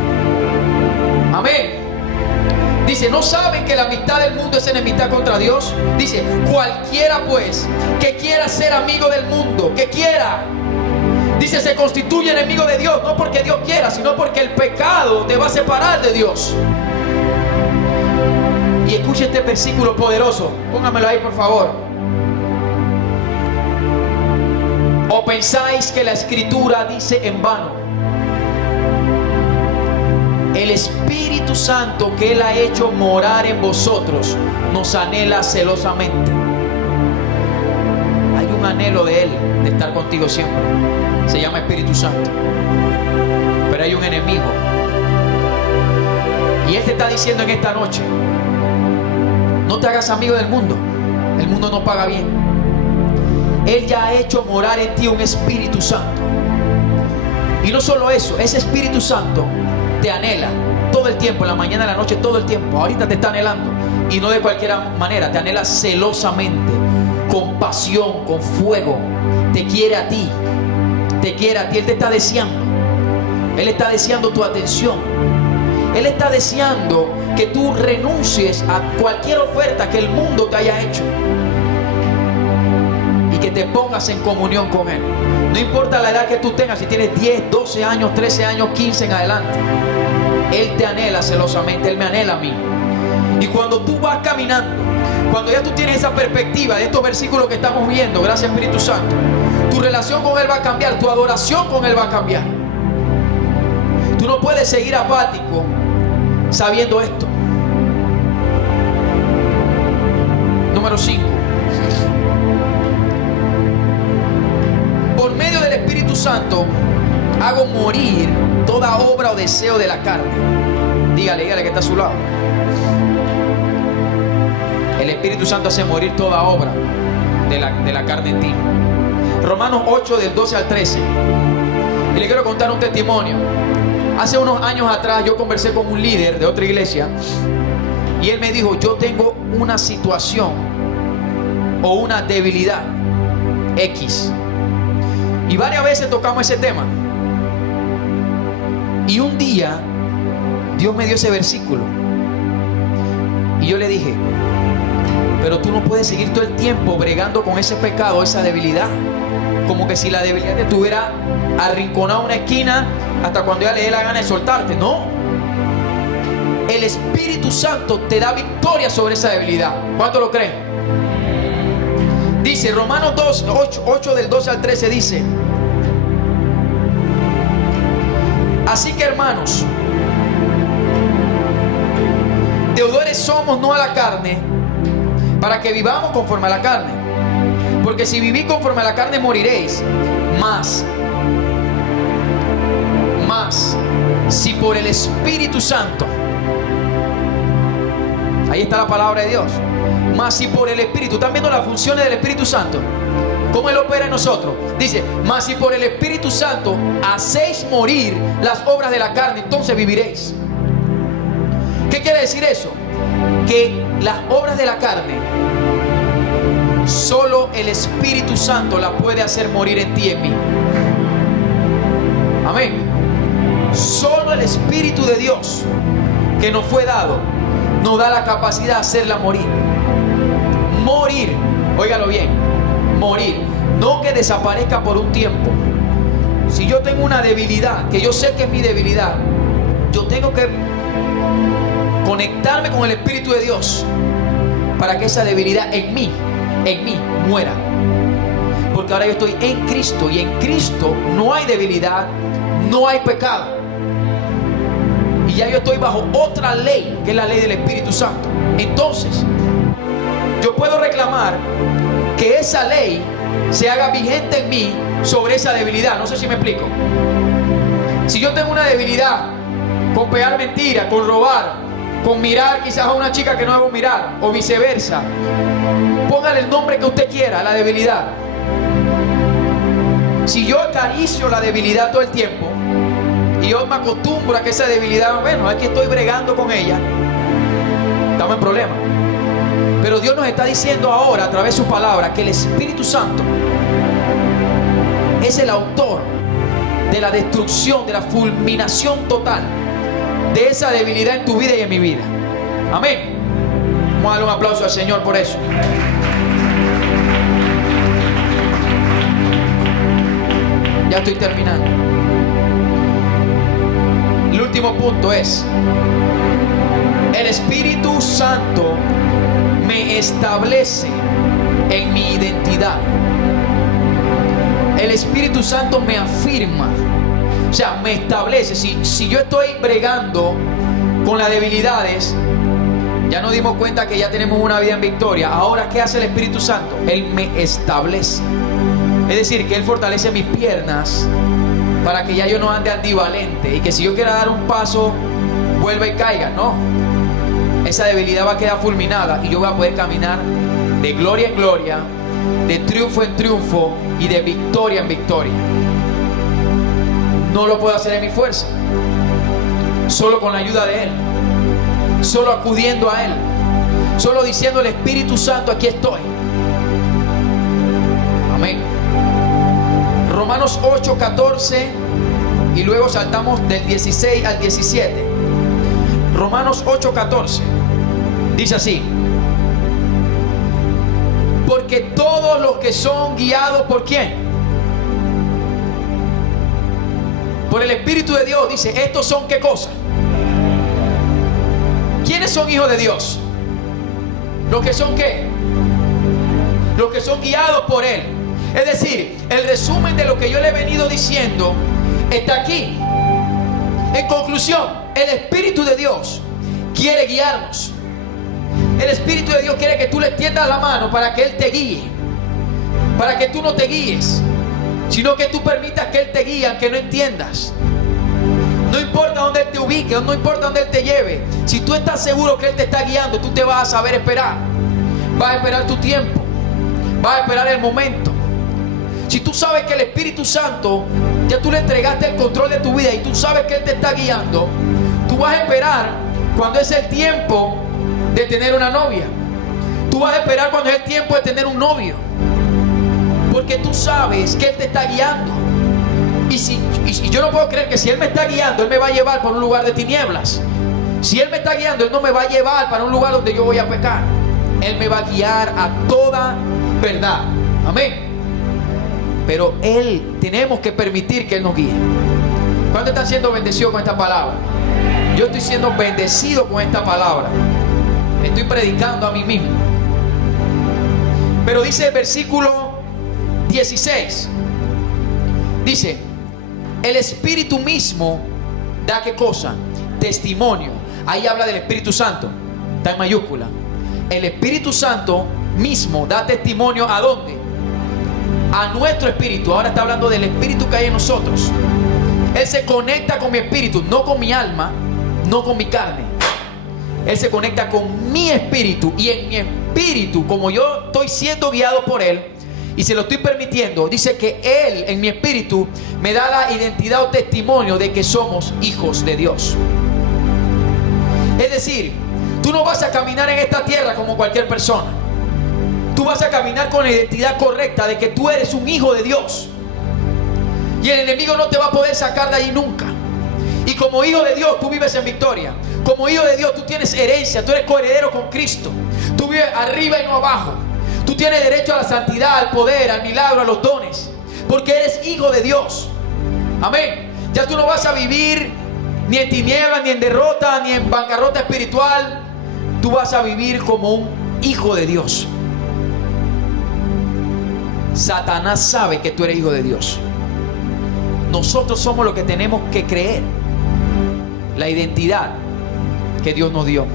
Amén. Dice, ¿no saben que la amistad del mundo es enemistad contra Dios? Dice, cualquiera pues que quiera ser amigo del mundo, que quiera, dice, se constituye enemigo de Dios. No porque Dios quiera, sino porque el pecado te va a separar de Dios. Y escuche este versículo poderoso. Póngamelo ahí, por favor. ¿O pensáis que la Escritura dice en vano? El Espíritu Santo que Él ha hecho morar en vosotros nos anhela celosamente. Hay un anhelo de Él de estar contigo siempre. Se llama Espíritu Santo. Pero hay un enemigo. Y Él te está diciendo en esta noche, no te hagas amigo del mundo. El mundo no paga bien. Él ya ha hecho morar en ti un Espíritu Santo. Y no solo eso, ese Espíritu Santo te anhela todo el tiempo, en la mañana, en la noche, todo el tiempo. Ahorita te está anhelando. Y no de cualquier manera, te anhela celosamente, con pasión, con fuego. Te quiere a ti. Te quiere a ti. Él te está deseando. Él está deseando tu atención. Él está deseando que tú renuncies a cualquier oferta que el mundo te haya hecho y que te pongas en comunión con Él. No importa la edad que tú tengas, si tienes 10, 12 años, 13 años, 15 en adelante. Él te anhela celosamente, Él me anhela a mí. Y cuando tú vas caminando, cuando ya tú tienes esa perspectiva de estos versículos que estamos viendo, gracias Espíritu Santo, tu relación con Él va a cambiar, tu adoración con Él va a cambiar. Tú no puedes seguir apático sabiendo esto. Número 5. Por medio del Espíritu Santo hago morir toda obra o deseo de la carne. Dígale que está a su lado. El Espíritu Santo hace morir toda obra de la carne en ti. Romanos 8 del 12 al 13. Y le quiero contar un testimonio. Hace unos años atrás yo conversé con un líder de otra iglesia y él me dijo: yo tengo una situación o una debilidad X. Y varias veces tocamos ese tema. Y un día Dios me dio ese versículo y yo le dije: pero tú no puedes seguir todo el tiempo bregando con ese pecado, esa debilidad, como que si la debilidad te tuviera arrinconado en una esquina hasta cuando ya le dé la gana de soltarte. No, el Espíritu Santo te da victoria sobre esa debilidad. ¿Cuánto lo creen? Dice Romanos 8 del 12 al 13, dice: así que, hermanos, deudores somos no a la carne, para que vivamos conforme a la carne. Porque si vivís conforme a la carne moriréis. Mas si por el Espíritu Santo, ahí está la palabra de Dios, mas si por el Espíritu, ¿están viendo las funciones del Espíritu Santo? ¿Cómo Él opera en nosotros? Dice: mas si por el Espíritu Santo hacéis morir las obras de la carne, entonces viviréis. ¿Qué quiere decir eso? Que las obras de la carne solo el Espíritu Santo las puede hacer morir en ti y en mí. Amén. Solo el Espíritu de Dios que nos fue dado nos da la capacidad de hacerla morir. Morir, óigalo bien, morir, no que desaparezca por un tiempo. Si yo tengo una debilidad, que yo sé que es mi debilidad, yo tengo que conectarme con el Espíritu de Dios para que esa debilidad en mí muera. Porque ahora yo estoy en Cristo, y en Cristo no hay debilidad, no hay pecado. Y ya yo estoy bajo otra ley, que es la ley del Espíritu Santo. Entonces yo puedo reclamar que esa ley se haga vigente en mí sobre esa debilidad. No sé si me explico. Si yo tengo una debilidad con pegar mentiras, con robar, con mirar quizás a una chica que no debo mirar, o viceversa, póngale el nombre que usted quiera a la debilidad. Si yo acaricio la debilidad todo el tiempo y yo me acostumbro a que esa debilidad, bueno, aquí estoy bregando con ella, estamos en problema. Pero Dios nos está diciendo ahora a través de su palabra que el Espíritu Santo es el autor de la destrucción, de la fulminación total de esa debilidad en tu vida y en mi vida. Amén. Vamos a darle un aplauso al Señor por eso. Ya estoy terminando. El último punto es: el Espíritu Santo me establece en mi identidad. El Espíritu Santo me afirma, o sea, me establece. Si yo estoy bregando con las debilidades, ya nos dimos cuenta que ya tenemos una vida en victoria. Ahora, ¿qué hace el Espíritu Santo? Él me establece. Es decir, que Él fortalece mis piernas para que ya yo no ande ambivalente y que si yo quiera dar un paso, vuelva y caiga. No, esa debilidad va a quedar fulminada y yo voy a poder caminar de gloria en gloria, de triunfo en triunfo y de victoria en victoria. No lo puedo hacer en mi fuerza, solo con la ayuda de Él, solo acudiendo a Él, solo diciendo: el Espíritu Santo, aquí estoy. Amén. Romanos 8:14 y luego saltamos del 16 al 17. Romanos 8:14 dice así: porque todos los que son guiados ¿por quién? Por el Espíritu de Dios. Dice: estos son ¿qué cosa? ¿Quiénes son hijos de Dios? Los que son ¿qué? Los que son guiados por Él. Es decir, el resumen de lo que yo le he venido diciendo está aquí. En conclusión, el Espíritu de Dios quiere guiarnos. El Espíritu de Dios quiere que tú le extiendas la mano para que Él te guíe, para que tú no te guíes, sino que tú permitas que Él te guíe aunque no entiendas. No importa dónde Él te ubique, no importa dónde Él te lleve, si tú estás seguro que Él te está guiando, tú te vas a saber esperar. Vas a esperar tu tiempo, Vas a esperar el momento. Si tú sabes que el Espíritu Santo, ya tú le entregaste el control de tu vida y tú sabes que Él te está guiando, tú vas a esperar cuando es el tiempo de tener una novia. Tú vas a esperar cuando es el tiempo de tener un novio. Porque tú sabes que Él te está guiando. Y yo no puedo creer que si Él me está guiando, Él me va a llevar por un lugar de tinieblas. Si Él me está guiando, Él no me va a llevar para un lugar donde yo voy a pecar. Él me va a guiar a toda verdad. Amén. Pero tenemos que permitir que Él nos guíe. ¿Cuántos están siendo bendecidos con esta palabra? Yo estoy siendo bendecido con esta palabra. Estoy predicando a mí mismo. Pero dice el versículo 16. Dice: el Espíritu mismo da ¿qué cosa? Testimonio. Ahí habla del Espíritu Santo. Está en mayúscula. El Espíritu Santo mismo da testimonio. ¿A dónde? A nuestro espíritu. Ahora está hablando del espíritu que hay en nosotros. Él se conecta con mi espíritu, no con mi alma, no con mi carne. Él se conecta con mi espíritu. Y en mi espíritu, como yo estoy siendo guiado por Él y se lo estoy permitiendo, dice que Él en mi espíritu me da la identidad o testimonio de que somos hijos de Dios. Es decir, tú no vas a caminar en esta tierra como cualquier persona. Tú vas a caminar con la identidad correcta de que tú eres un hijo de Dios. Y el enemigo no te va a poder sacar de ahí nunca. Y como hijo de Dios tú vives en victoria. Como hijo de Dios tú tienes herencia. Tú eres coheredero con Cristo. Tú vives arriba y no abajo. Tú tienes derecho a la santidad, al poder, al milagro, a los dones. Porque eres hijo de Dios. Amén. Ya tú no vas a vivir ni en tinieblas, ni en derrota, ni en bancarrota espiritual. Tú vas a vivir como un hijo de Dios. Satanás sabe que tú eres hijo de Dios. Nosotros somos los que tenemos que creer la identidad que Dios nos dio.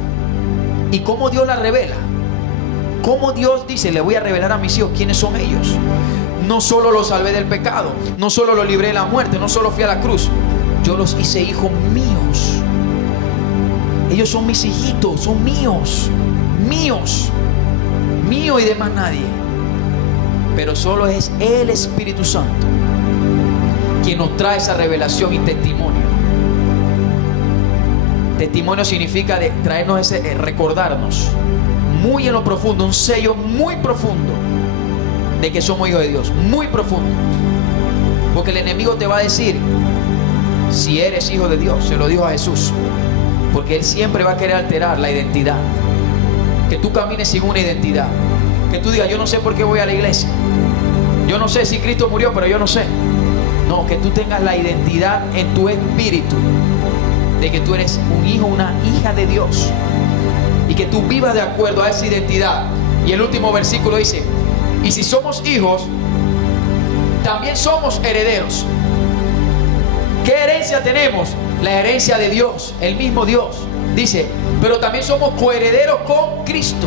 ¿Y cómo Dios la revela? ¿Cómo Dios dice, le voy a revelar a mis hijos quiénes son ellos? No solo los salvé del pecado, no solo los libré de la muerte, no solo fui a la cruz, yo los hice hijos míos. Ellos son mis hijitos, son míos, míos, mío y de más nadie. Pero solo es el Espíritu Santo quien nos trae esa revelación y testimonio. Testimonio significa traernos ese, recordarnos muy en lo profundo, un sello muy profundo de que somos hijos de Dios, muy profundo. Porque el enemigo te va a decir si eres hijo de Dios. Se lo dijo a Jesús, porque él siempre va a querer alterar la identidad, que tú camines sin una identidad, que tú digas, yo no sé por qué voy a la iglesia, yo no sé si Cristo murió, pero yo no sé. No, que tú tengas la identidad en tu espíritu de que tú eres un hijo, una hija de Dios, y que tú vivas de acuerdo a esa identidad. Y el último versículo dice: y si somos hijos, también somos herederos. ¿Qué herencia tenemos? La herencia de Dios, el mismo Dios. Dice, pero también somos coherederos con Cristo,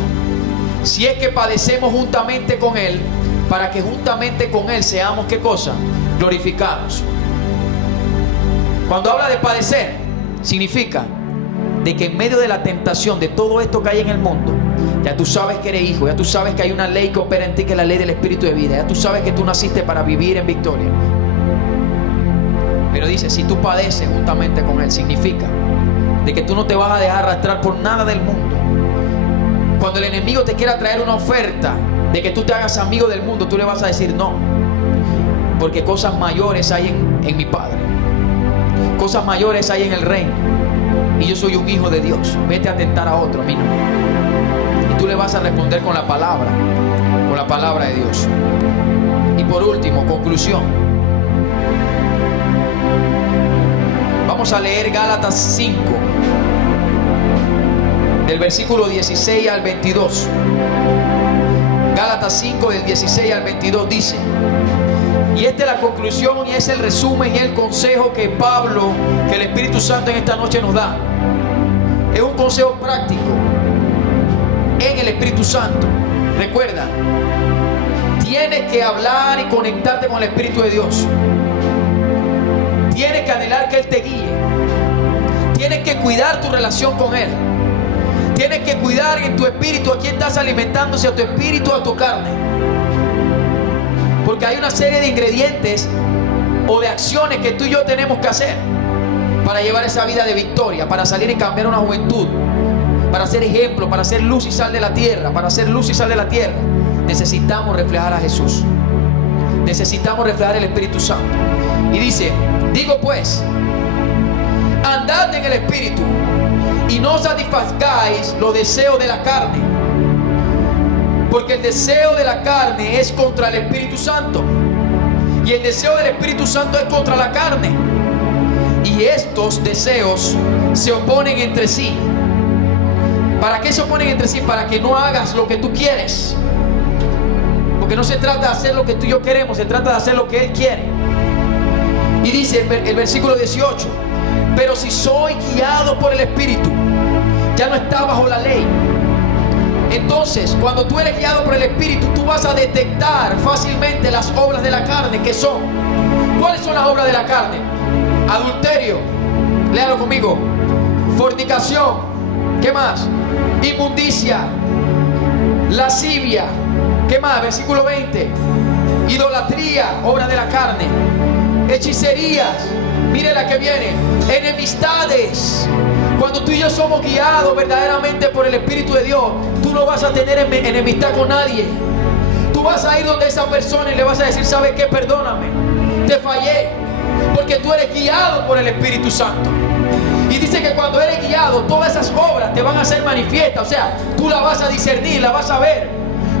si es que padecemos juntamente con Él, para que juntamente con Él seamos, ¿qué cosa? Glorificados. Cuando habla de padecer, significa de que en medio de la tentación, de todo esto que hay en el mundo, ya tú sabes que eres hijo, ya tú sabes que hay una ley que opera en ti, que es la ley del Espíritu de vida, ya tú sabes que tú naciste para vivir en victoria. Pero dice, si tú padeces juntamente con Él, significa de que tú no te vas a dejar arrastrar por nada del mundo. Cuando el enemigo te quiera traer una oferta de que tú te hagas amigo del mundo, tú le vas a decir no, porque cosas mayores hay en mi Padre, cosas mayores hay en el reino, y yo soy un hijo de Dios. Vete a tentar a otro, a mí no. Y tú le vas a responder con la palabra de Dios. Y por último, conclusión, vamos a leer Gálatas 5, del versículo 16 al 22. Gálatas 5 del 16 al 22 dice, y esta es la conclusión y es el resumen y el consejo que Pablo, que el Espíritu Santo en esta noche nos da. Es un consejo práctico en el Espíritu Santo. Recuerda, tienes que hablar y conectarte con el Espíritu de Dios. Tienes que anhelar que Él te guíe. Tienes que cuidar tu relación con Él. Tienes que cuidar en tu espíritu a quién estás alimentando, si a tu espíritu o a tu carne. Porque hay una serie de ingredientes o de acciones que tú y yo tenemos que hacer para llevar esa vida de victoria, para salir y cambiar una juventud, para ser ejemplo, para ser luz y sal de la tierra. Para ser luz y sal de la tierra necesitamos reflejar a Jesús. Necesitamos reflejar el Espíritu Santo. Y dice, digo pues, andad en el Espíritu y no satisfagáis los deseos de la carne, porque el deseo de la carne es contra el Espíritu Santo y el deseo del Espíritu Santo es contra la carne, y estos deseos se oponen entre sí. ¿Para qué se oponen entre sí? Para que no hagas lo que tú quieres. Porque no se trata de hacer lo que tú y yo queremos, se trata de hacer lo que Él quiere. Y dice el versículo 18, pero si soy guiado por el Espíritu, ya no está bajo la ley. Entonces, cuando tú eres guiado por el Espíritu, tú vas a detectar fácilmente las obras de la carne, que son. ¿Cuáles son las obras de la carne? Adulterio, léalo conmigo. Fornicación, ¿qué más? Inmundicia, lascivia, ¿qué más? Versículo 20. Idolatría, obra de la carne. Hechicerías, mire la que viene. Enemistades. Cuando tú y yo somos guiados verdaderamente por el Espíritu de Dios, tú no vas a tener enemistad con nadie. Tú vas a ir donde esa persona y le vas a decir, ¿sabe qué? Perdóname, te fallé. Porque tú eres guiado por el Espíritu Santo. Y dice que cuando eres guiado, todas esas obras te van a ser manifiestas. O sea, tú la vas a discernir, la vas a ver.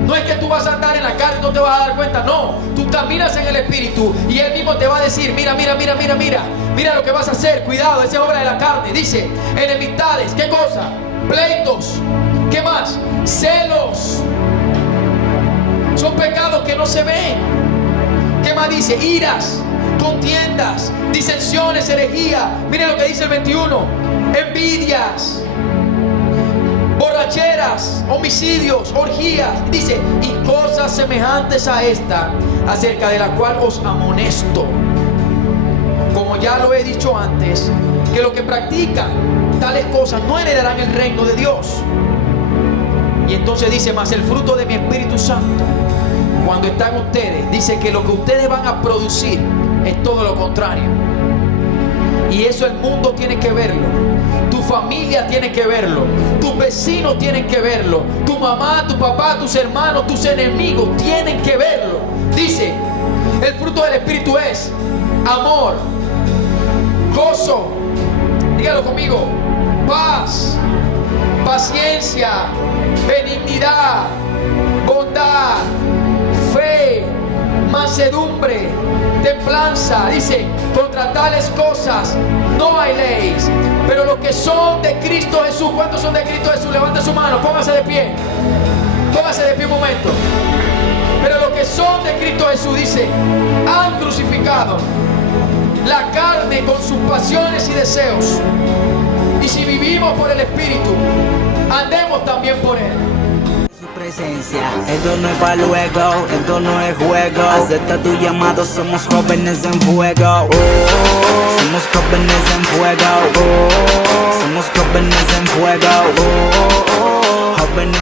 No es que tú vas a andar en la carne y no te vas a dar cuenta. No, tú caminas en el Espíritu y Él mismo te va a decir, mira lo que vas a hacer, cuidado, esa es obra de la carne. Dice, enemistades, ¿qué cosa? Pleitos, ¿qué más? Celos. Son pecados que no se ven. ¿Qué más dice? Iras, contiendas, disensiones, herejía. Mire lo que dice el 21. Envidias, borracheras, homicidios, orgías. Dice, y cosas semejantes a esta, acerca de la cual os amonesto, como ya lo he dicho antes, que los que practican tales cosas no heredarán el reino de Dios. Y entonces dice, mas el fruto de mi Espíritu Santo, cuando está en ustedes, dice que lo que ustedes van a producir es todo lo contrario. Y eso el mundo tiene que verlo, tu familia tiene que verlo, tus vecinos tienen que verlo, tu mamá, tu papá, tus hermanos, tus enemigos tienen que verlo. Dice, el fruto del Espíritu es amor, gozo, dígalo conmigo, paz, paciencia, benignidad, bondad, fe, mansedumbre, templanza. Dice, contra tales cosas no hay leyes. Pero los que son de Cristo Jesús, ¿cuántos son de Cristo Jesús? Levante su mano, póngase de pie. Póngase de pie un momento. Pero los que son de Cristo Jesús, dice, han crucificado la carne con sus pasiones y deseos. Y si vivimos por el Espíritu, andemos también por Él. Su presencia, esto no es para luego, esto no es juego. Acepta tu llamado, somos jóvenes en fuego. Somos jóvenes en fuego. Somos jóvenes en fuego. Jóvenes.